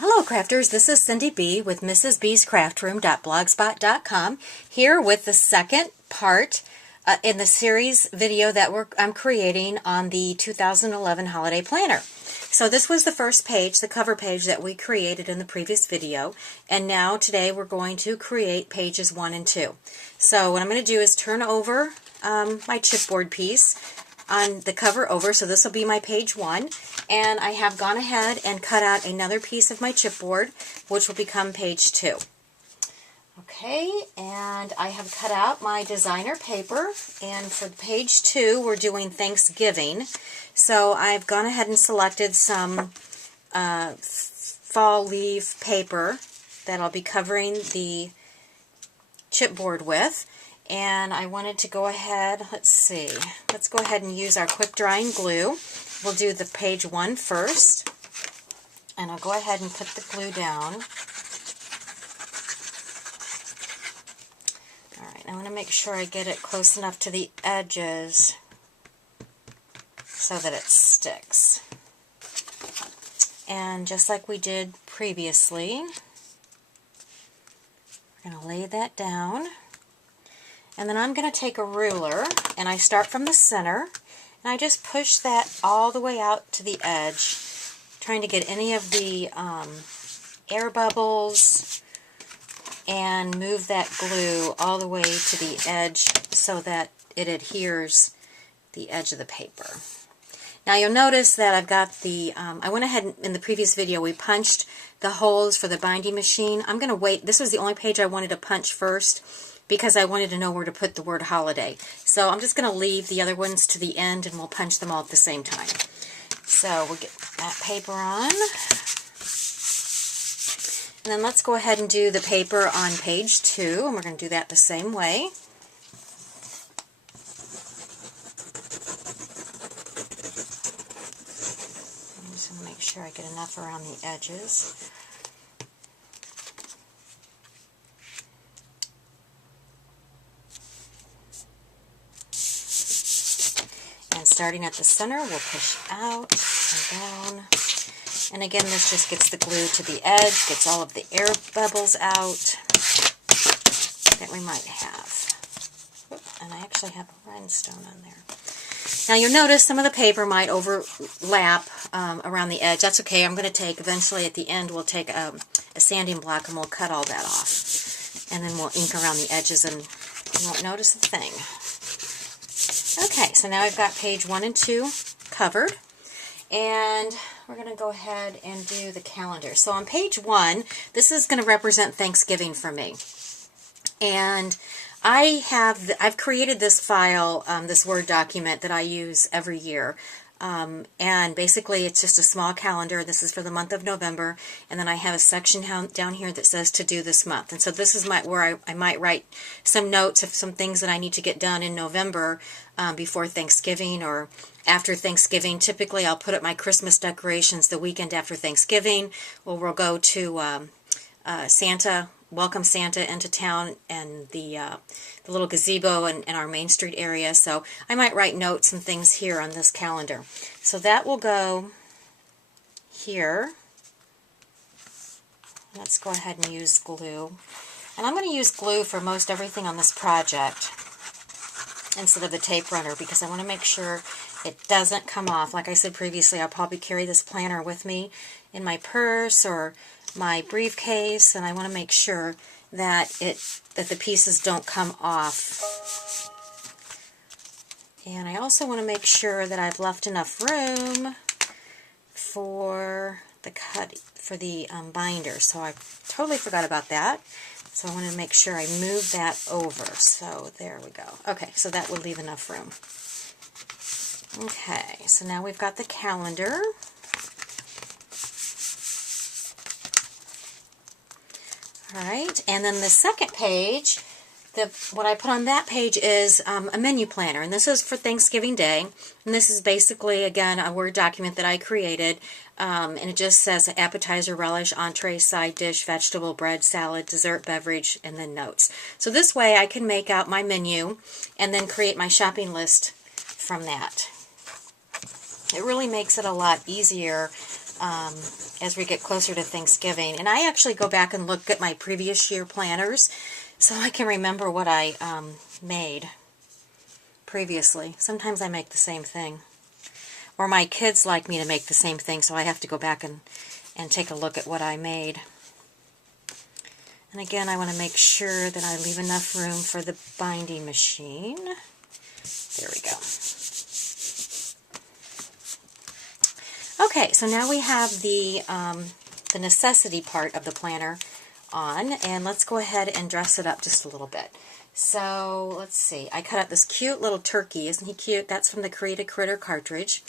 Hello crafters, this is Cindy B with mrsbscraftroom.blogspot.com here with the second part in the series video that I'm creating on the 2011 holiday planner. So this was the first page, the cover page that we created in the previous video, and now today we're going to create pages 1 and 2. So what I'm going to do is turn over my chipboard piece on the cover over, so this will be my page 1, and I have gone ahead and cut out another piece of my chipboard, which will become page 2. Okay, and I have cut out my designer paper, and for page 2 we're doing Thanksgiving, so I've gone ahead and selected some fall leaf paper that I'll be covering the chipboard with. And I wanted to go ahead, let's go ahead and use our quick drying glue. We'll do the page 1 first, and I'll go ahead and put the glue down. Alright, I want to make sure I get it close enough to the edges so that it sticks. And just like we did previously, we're going to lay that down. And then I'm going to take a ruler, and I start from the center, and I just push that all the way out to the edge, trying to get any of the air bubbles, and move that glue all the way to the edge so that it adheres the edge of the paper. Now you'll notice that I've got the, I went ahead in the previous video, we punched the holes for the binding machine. I'm going to wait, this was the only page I wanted to punch first, because I wanted to know where to put the word holiday. So I'm just going to leave the other ones to the end, and we'll punch them all at the same time. So we'll get that paper on. And then let's go ahead and do the paper on page 2, and we're going to do that the same way. I'm just going to make sure I get enough around the edges. Starting at the center, we'll push out and down. And again, this just gets the glue to the edge, gets all of the air bubbles out that we might have. And I actually have a rhinestone on there. Now you'll notice some of the paper might overlap around the edge. That's okay. I'm going to take, eventually at the end, we'll take a sanding block and we'll cut all that off. And then we'll ink around the edges and you won't notice a thing. Okay, so now I've got page 1 and 2 covered, and we're going to go ahead and do the calendar. So on page 1, this is going to represent Thanksgiving for me. And I've created this file, this Word document that I use every year. And basically it's just a small calendar. This is for the month of November, and then I have a section down here that says to do this month. And so this is where I might write some notes of some things that I need to get done in November before Thanksgiving or after Thanksgiving. Typically I'll put up my Christmas decorations the weekend after Thanksgiving, or we'll go to Santa, welcome Santa into town, and the little gazebo in our Main Street area. So I might write notes and things here on this calendar. So that will go here. Let's go ahead and use glue. And I'm going to use glue for most everything on this project instead of the tape runner, because I want to make sure it doesn't come off. Like I said previously, I'll probably carry this planner with me in my purse or my briefcase, and I want to make sure that the pieces don't come off. And I also want to make sure that I've left enough room for the binder. So I totally forgot about that. So I want to make sure I move that over. So there we go. Okay, so that will leave enough room. Okay, so now we've got the calendar. Alright, and then the second page, what I put on that page is a menu planner, and this is for Thanksgiving Day, and this is basically, again, a Word document that I created, and it just says appetizer, relish, entree, side dish, vegetable, bread, salad, dessert, beverage, and then notes. So this way I can make out my menu and then create my shopping list from that. It really makes it a lot easier as we get closer to Thanksgiving. And I actually go back and look at my previous year planners so I can remember what I made previously. Sometimes I make the same thing. Or my kids like me to make the same thing, so I have to go back and take a look at what I made. And again, I want to make sure that I leave enough room for the binding machine. There we go. Okay, so now we have the necessity part of the planner on, and let's go ahead and dress it up just a little bit. So, let's see. I cut out this cute little turkey. Isn't he cute? That's from the Create a Critter cartridge.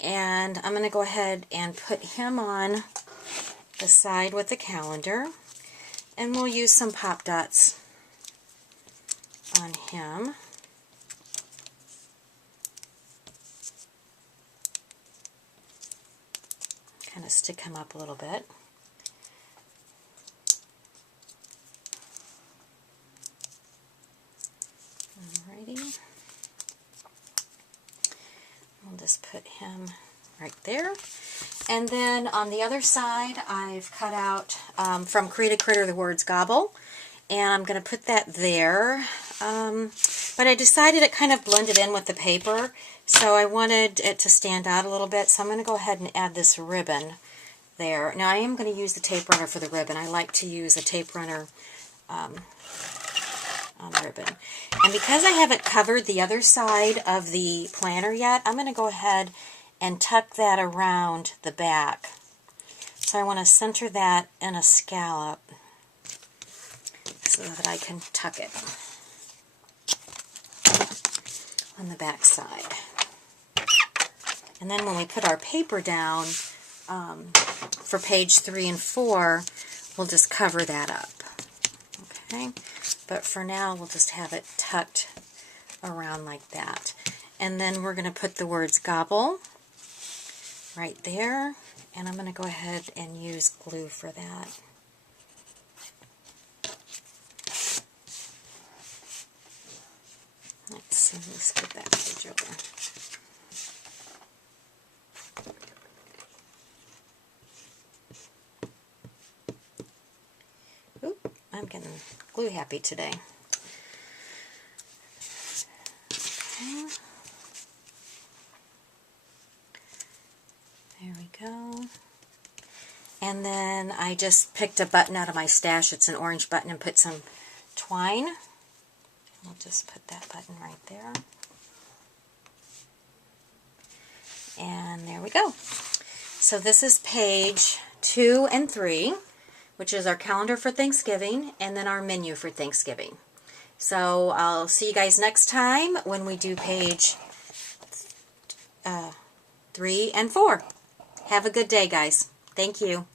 And I'm going to go ahead and put him on the side with the calendar. And we'll use some pop dots on him. Kind of stick him up a little bit. Alrighty. I'll just put him right there. And then on the other side, I've cut out from Create a Critter the words gobble. And I'm going to put that there. But I decided it kind of blended in with the paper, so I wanted it to stand out a little bit. So I'm going to go ahead and add this ribbon there. Now I am going to use the tape runner for the ribbon. I like to use a tape runner ribbon. And because I haven't covered the other side of the planner yet, I'm going to go ahead and tuck that around the back. So I want to center that in a scallop so that I can tuck it on the back side. And then when we put our paper down for page 3 and 4, we'll just cover that up. Okay, but for now we'll just have it tucked around like that. And then we're going to put the words gobble right there, and I'm going to go ahead and use glue for that. Let's see, let's get that page over. Oop, I'm getting glue happy today. Okay. There we go. And then I just picked a button out of my stash. It's an orange button, and put some twine. I'll just put that button right there. And there we go. So this is page 2 and 3, which is our calendar for Thanksgiving, and then our menu for Thanksgiving. So I'll see you guys next time when we do page 3 and 4. Have a good day, guys. Thank you.